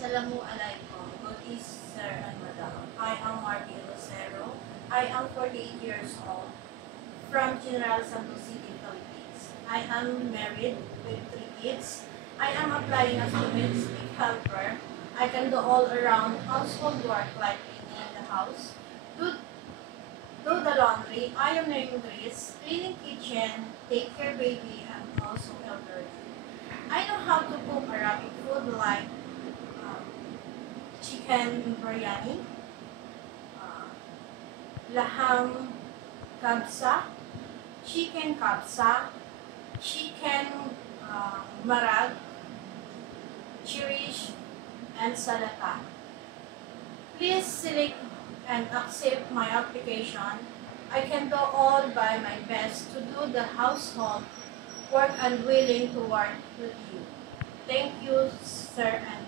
Assalamualaikum. Good is sir and madam. I am Marty Lucero. I am 48 years old from General Santos City, Philippines. I am married with 3 kids. I am applying as domestic helper. I can do all around household work like cleaning the house, do the laundry, ironing dress, cleaning kitchen, take care baby, and also elderly. I know how to cook Arabic food like um, chicken biryani, uh, laham kabsa, chicken kabsa, chicken marag, chirish, and salata. Please select and accept my application. I can do all by my best to do the household work and willing to work with you. Thank you, sir and